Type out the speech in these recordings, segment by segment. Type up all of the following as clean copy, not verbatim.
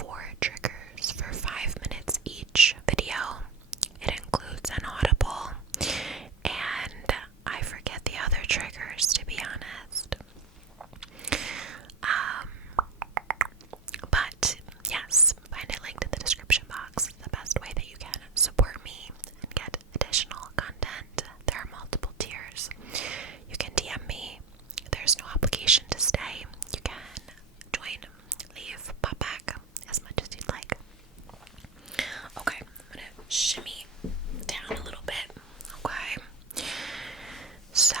4 triggers for 5 minutes each video. It includes an audible, and I forget the other triggers, to be honest. But yes, find a link to the description box. It's the best way that you can support me and get additional content. There are multiple tiers. You can DM me. There's no obligation to stay. You can join, leave, pop back as much as you'd like. Okay, I'm gonna shimmy down a little bit. Okay. So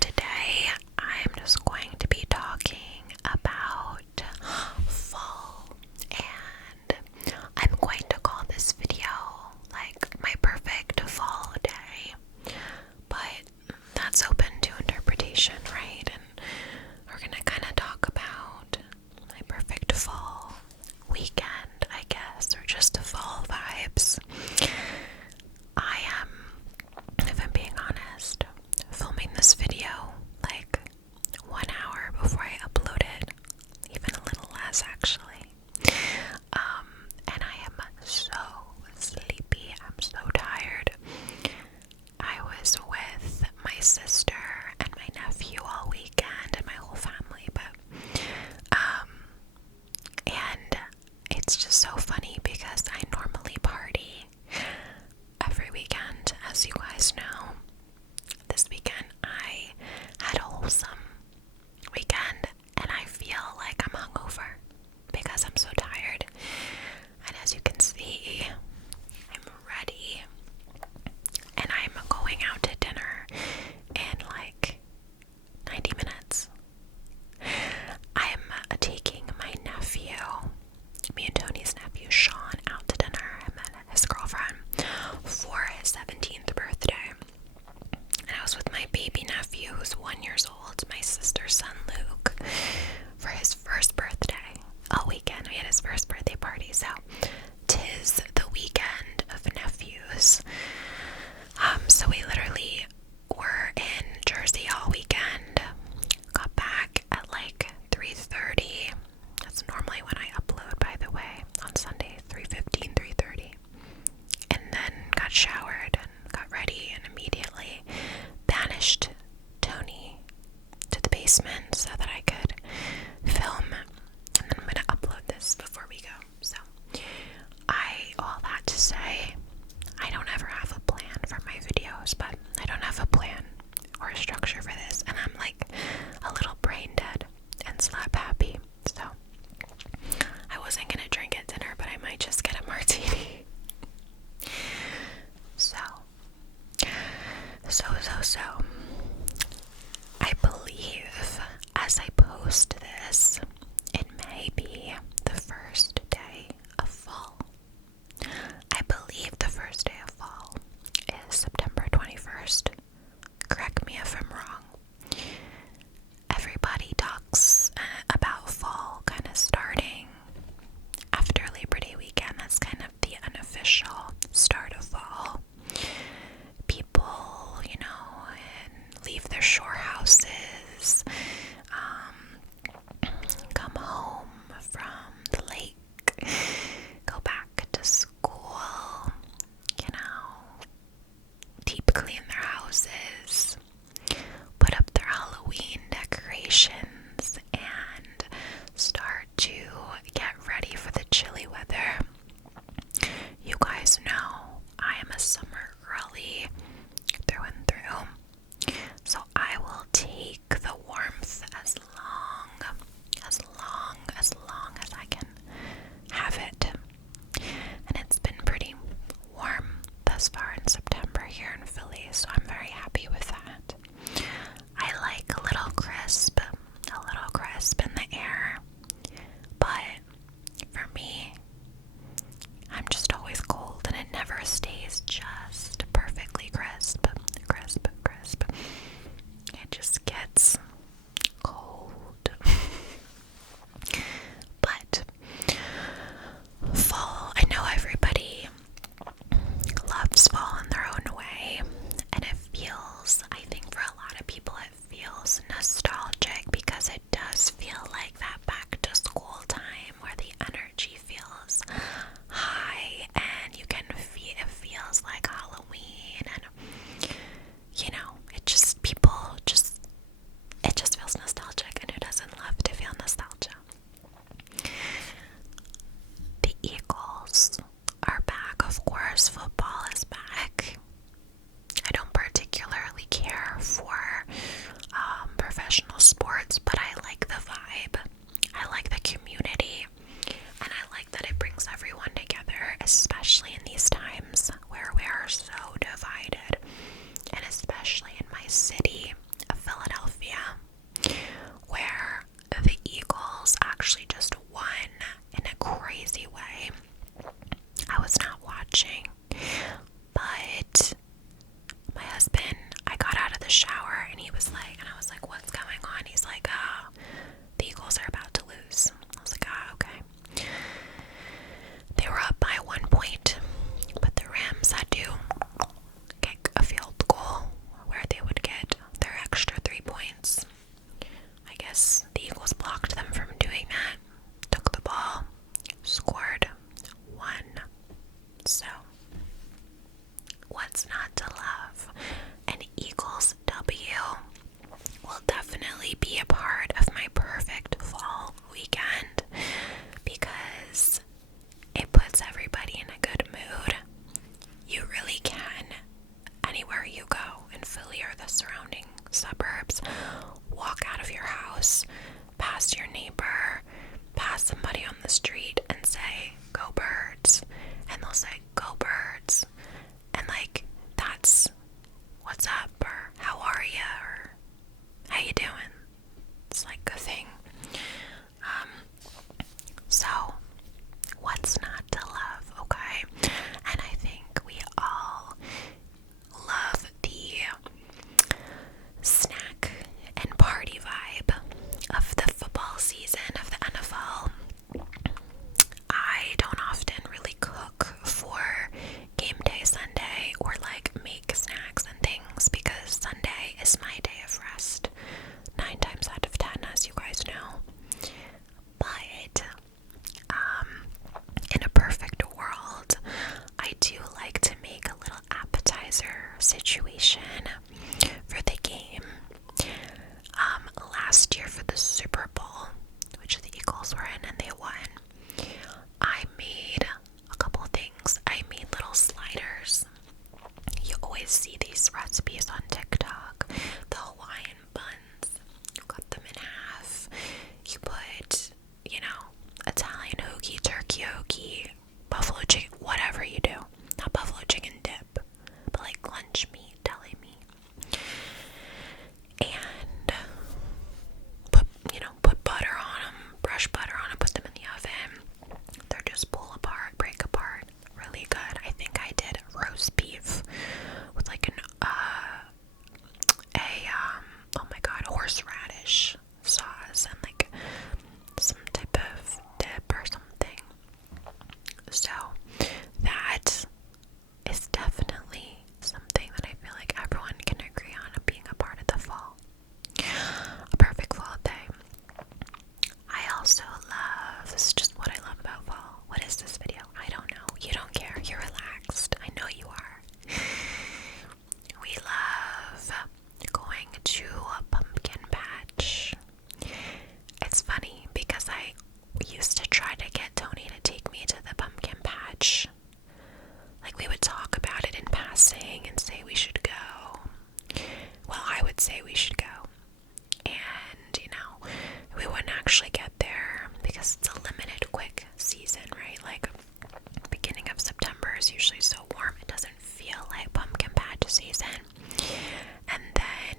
today I'm just going to be talking about fall, and I'm going to call this video like my perfect fall day, but that's open to interpretation, right? And we're gonna kind of talk about my perfect fall weekend, I guess, or just the fall vibes. I am, if I'm being honest, filming this video like 1 hour before I upload it, even a little less actually. And I am so sleepy. I'm so tired. I was with my sister and my nephew all weekend and my whole family, and it's just so funny because I normally party every weekend, as you guys know. This weekend I had a wholesome weekend, and I feel like I'm hungover because I'm so tired. And as you can see, I'm ready, and I'm going out to dinner in like 90 minutes. I'm taking my nephew, me and Tony's nephew Sean, out to dinner, and then his girlfriend, for his 17th birthday. And I was with my baby nephew, who's 1 year old, my sister's son Luke, for his first birthday. All weekend, we had his first birthday party, so 'tis the weekend of nephews. So we literally were in Jersey all weekend, got back at like 3:30. That's normally when I upload, by the way, on Sunday, 3:15, 3:30. And then got showered and got ready and immediately banished Tony to the basement so that I could film. And then I'm going to upload this before we go. So, all that to say, I don't ever have a plan for my videos, but I don't have watching. But my husband, I got out of the shower and he was like, and I was like, what's going on? He's like, the Eagles are about to lose. I was like, okay. They were up by 1 point, but the Rams had to kick a field goal where they would get their extra 3 points. I guess the Eagles blocked them from doing that, took the ball, scored, won. So, what's not to love? An Eagles W will definitely be a part of my perfect fall weekend because it puts everybody in a good mood. You really can, anywhere you go in Philly or the surrounding suburbs, walk out of your house, past your neighbor, past somebody on the street and say, "Go Birds," and they'll say, "Go Birds," and like, that's "what's up," or "how are ya," or "how you doing?" It's like a thing. So what's not to love, okay? And I think we all love the snack and party vibe of the football season of the NFL. I don't often really cook for game day Sunday or like make snacks and things because Sunday is my day of rest 9 times out of 10, as you guys know. But in a perfect world, I do like to make a little appetizer situation for the game. Last year for the Super Bowl, which the Eagles were in and they won, I made a couple things. I made little sliders. You always see these recipes on TikTok. The Hawaiian buns. You cut them in half. You put, Italian hoagie, turkey hoagie, buffalo chicken, whatever you do. Not buffalo chicken dip, but like lunch meat, deli meat. And put butter on them, brush butter on them, put them in the oven. They're just pull apart, break apart. Really good. I think I did roast beef with like oh my god, horseradish sauce and like some type of dip or something. So that is definitely something that I feel like everyone can agree on being a part of the fall. A perfect fall day. I also love, this is just what I love about fall. What is this video? I don't know. You don't care. You're relaxed. I know you are. We love going to a pumpkin patch. It's funny because I used to try to get Tony to take me to the pumpkin patch. Like, we would talk about it in passing and say we should go. Well, I would say we should go. And, we wouldn't actually get there because it's a limited quick season, right? Like, beginning of September is usually so warm it doesn't feel like pumpkin patch season. And then,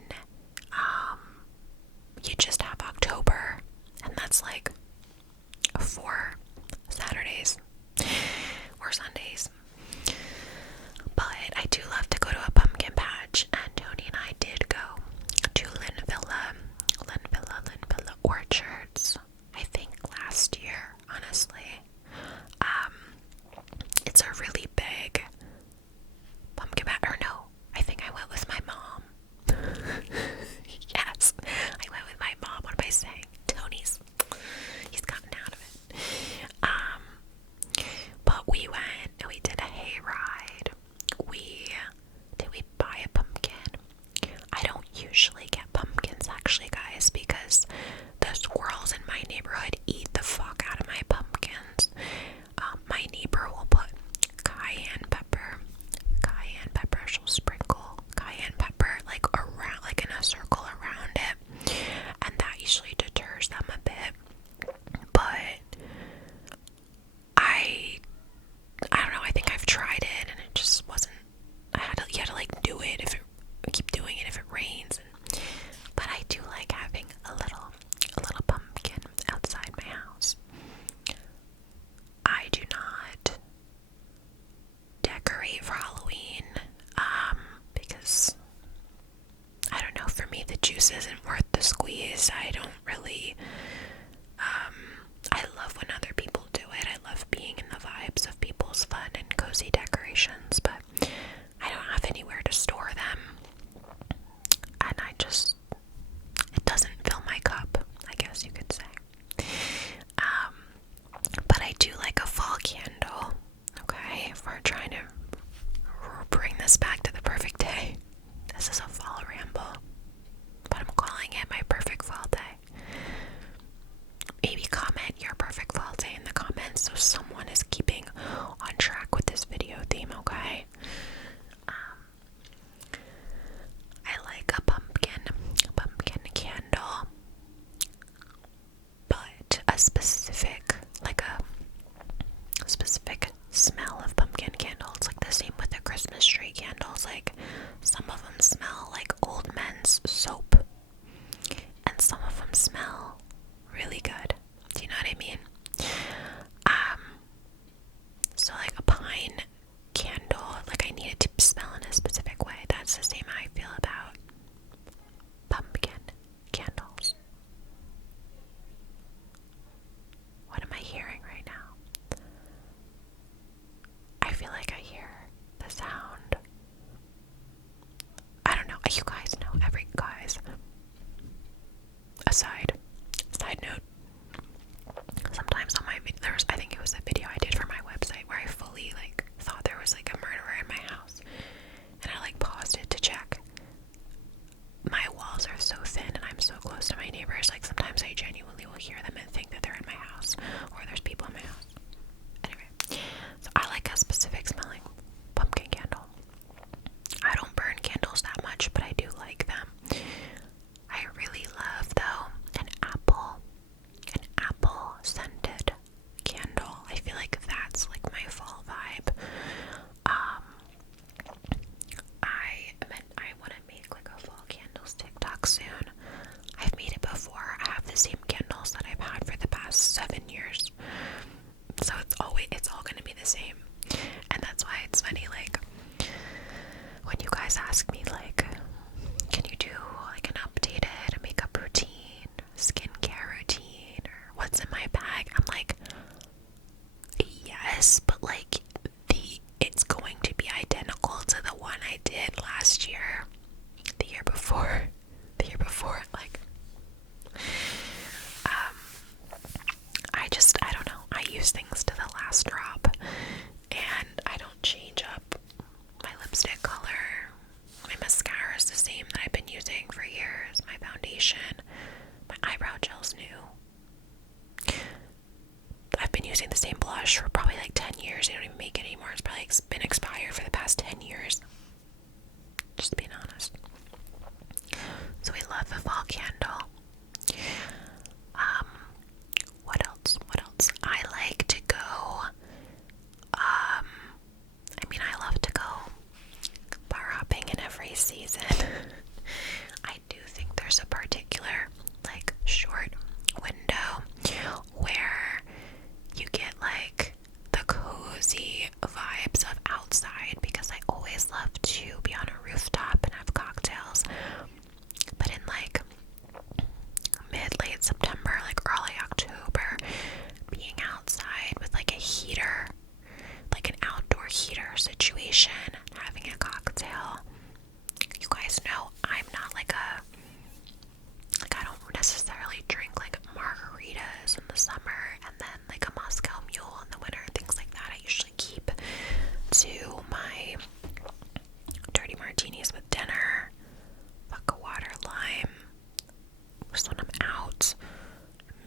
you just have October, and that's like 4 Saturdays or Sundays. But I do love to go to a pumpkin patch, and Tony and I did go to Linvilla Orchards, I think last year, honestly. It's a really big pumpkin patch, or no, I think I went with my mom. Yes, I went with my mom. What am I saying? He's gotten out of it. But we went and we did a hay ride. Did we buy a pumpkin? I don't usually get pumpkins actually, guys, because the squirrels in my neighborhood eat the fuck out of my pumpkins. My neighbor will put cayenne pepper. She'll sprinkle cayenne pepper like around, like in a circle around it, and that usually deters them a bit. But I this isn't worth the squeeze. I don't really, I love when other people do it. I love being in the vibes of people's fun and cozy decorations, but I don't have anywhere to store them. And it doesn't fill my cup, I guess you could say. But I do like a fall candle, okay? If we're trying to bring this back to the perfect day. This is a fall ramble, but I'm calling it my perfect fall day. Maybe comment your perfect fall day in the comments so someone is keeping on track with this video theme, okay? I like a pumpkin candle, but a specific smell of pumpkin candles. Like the same with the Christmas tree candles. Like some of them smell like old men's soap, and some of them smell really good. Do you know what I mean? So like a pine candle, like I need it to smell in a specific way. That's the same how I feel about pumpkin candles. What am I hearing right now? I feel like I hear the sound. I don't know. You guys know side note. Sometimes on my videos, I think it was a video I did for my website where I fully thought there was a murderer in my house, and I paused it to check. My walls are so thin and I'm so close to my neighbors, sometimes I genuinely will hear them and think that they're in my house or there's people in my house. Anyway, so I like a specific smelling pumpkin candle. I don't burn candles that much, but I do like them. I really love though an apple scented candle. I feel like that's my fall vibe. I want to make a fall candles TikTok soon. I've made it before. I have the same candles that I've had for the past 7 years, so it's all gonna be the same. And that's why it's funny, when you guys ask me can you do an updated makeup routine, skincare routine, or what's in my bag, I'm like, yes, but it's going to be identical to the one I did last year, the year before, I don't know, I use things to the last drop, and I don't change up my lipstick color. My mascara is the same that I've been using for years, my foundation, my eyebrow gel's new. I've been using the same blush for probably 10 years. They don't even make it anymore. It's probably been expired for the past 10 years. Just being honest. So we love the fall candle. What else? I like to go, I love to go bar hopping in every season. I do think there's a particular, short window where you get, the cozy vibes of outside, because I always love to be on a rooftop and have cocktails. But in, late September, early October, being outside with, a heater, an outdoor heater situation, having a cocktail. You guys know I'm not I don't necessarily drink margaritas in the summer and then a Moscow Mule in the winter, things like that. I usually keep to my dirty martinis with dinner, vodka water, lime. Just when I'm out,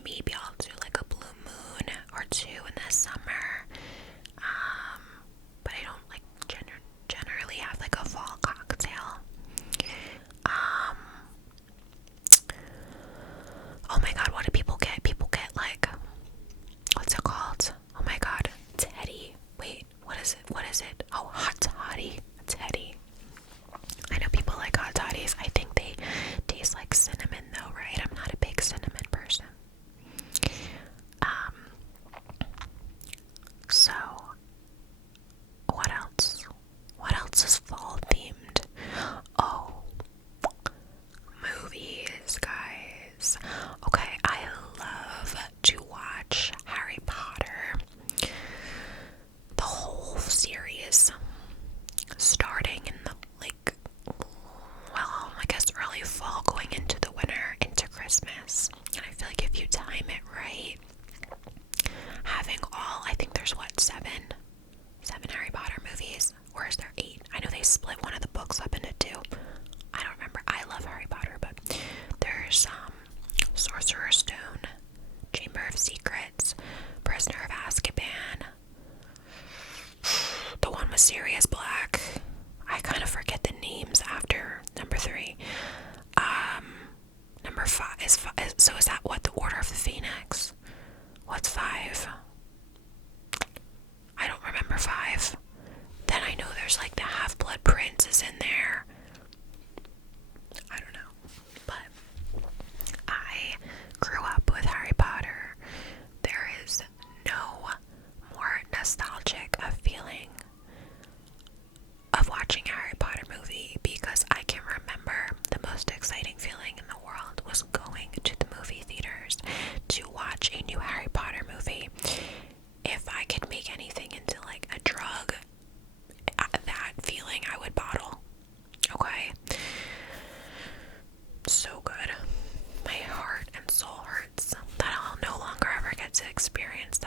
maybe I'll do a blue moon or two in the summer. But I don't generally have a fall cocktail. Oh my god, what do people get? People get what's it called? Oh my god, Teddy. Wait, what is it? Oh, hot toddy. Teddy. I know people like hot toddies. I think they taste like cinnamon though, right? I'm not a big cinnamon person. So what else?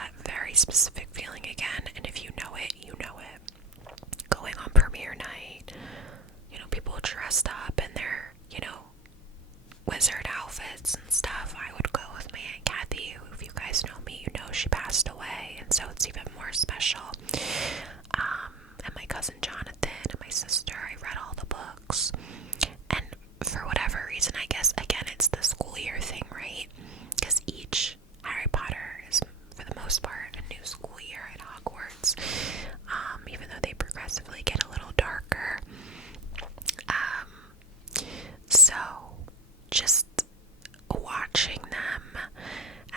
that very specific feeling again. And if you know it, you know it. Going on premiere night, people dressed up in their, wizard outfits and stuff. I would go with my Aunt Kathy, who, if you guys know me, she passed away, and so it's even more special. And my cousin Jonathan and my sister, I read all the books. And for whatever reason, I guess, again, it's the school year thing, right? Because each Harry Potter is, for the most part, a new school year at Hogwarts. Even though they progressively get a little darker. So, just watching them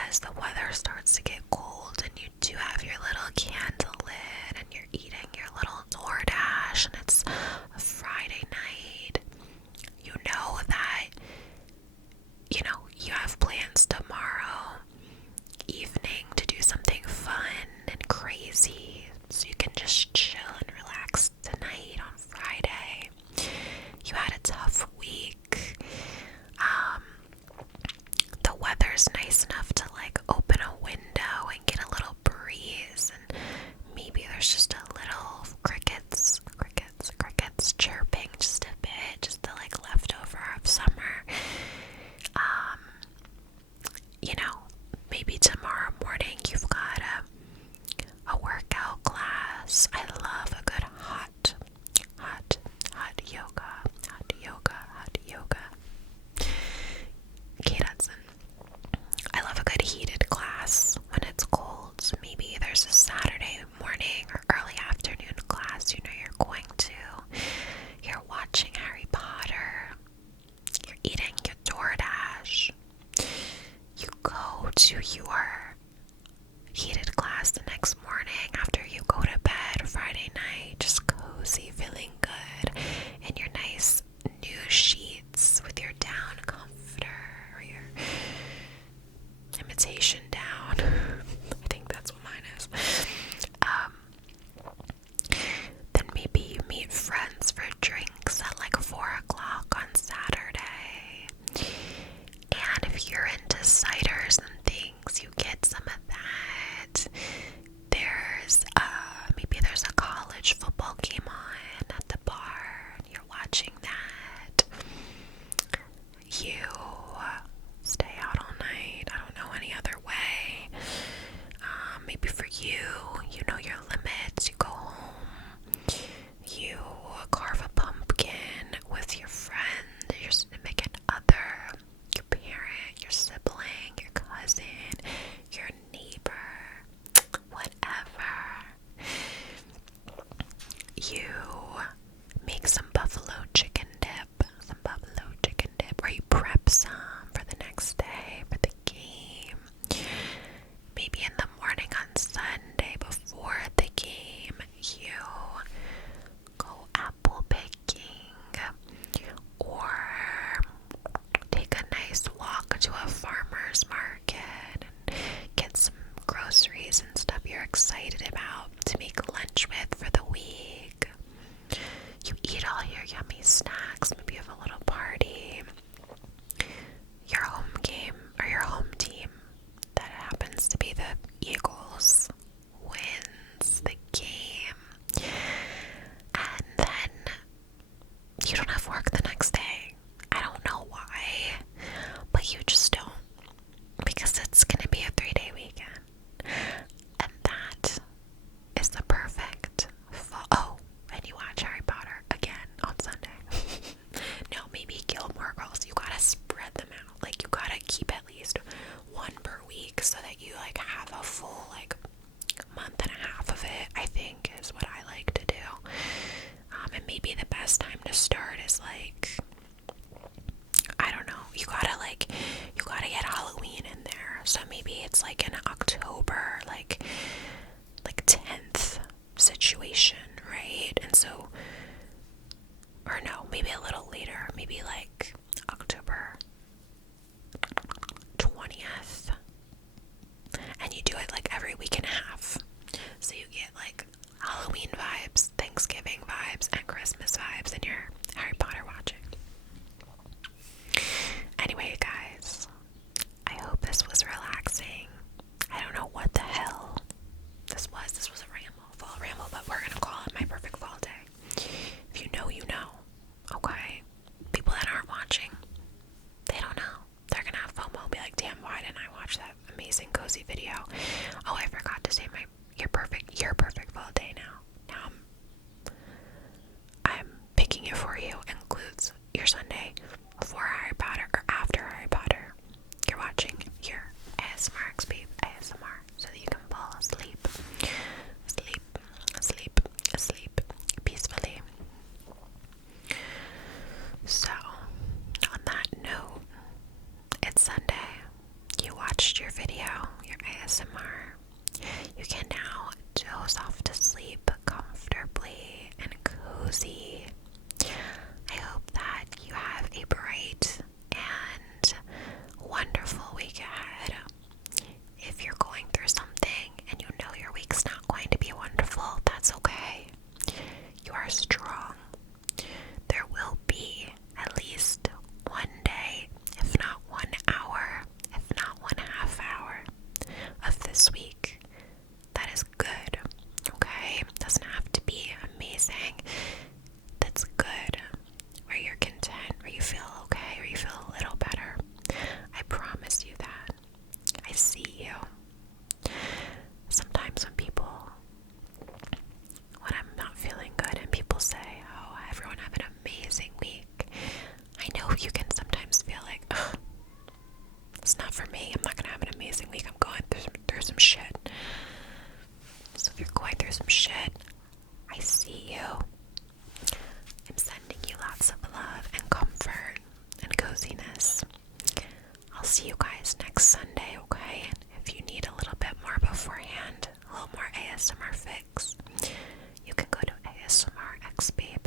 as the weather starts to get cold and you do have your little candle lit and you're eating your little DoorDash and it's a Friday night, you know that, you have plans tomorrow evening to do something fun and crazy, so you can just chill and relax tonight on Friday. You had a tough week. The weather's nice enough to open a window and get a little breeze, and maybe there's just a little crickets chirping just a bit, just the leftover of summer. Maybe tomorrow morning you've got a workout class. I love a good hot yoga. Kate Hudson. I love a good heated class when it's cold. So maybe there's a Saturday morning or early afternoon class you're going to. You're watching Harry Potter. You're eating your DoorDash. You go to your heated class the next morning after you go to bed Friday night, just cozy, feeling good in your nice new sheets with your down comforter or your imitation down. I think that's what mine is. Then maybe you meet friends for drinks at 4 o'clock on Saturday. And if you're into ciders and things, you get some of that. Maybe there's a college football game on at the bar, and you're watching that. You stay out all night. I don't know any other way. Maybe for you, you know your limits. You go home. You carve a pumpkin with your friend, your significant other, your parent, your sibling, your cousin, your neighbor, whatever. You make some buffalo chicken dip, or you prep some for the next day for the game. Maybe in the morning on Sunday before the game, you go apple picking or take a nice walk to a farmer's market and get some groceries and stuff you're excited about to make lunch with for the week. You eat all your yummy snacks, maybe you have a little party. Your home game or your home team, that happens to be the Eagles, wins the game. And then you don't have work the next day. I don't know why, but you just don't, because it's going to be a 3-day weekend. And that is the perfect if you're going through some shit, I see you. I'm sending you lots of love and comfort and coziness. I'll see you guys next Sunday, okay? And if you need a little bit more beforehand, a little more ASMR fix, you can go to ASMR X Babe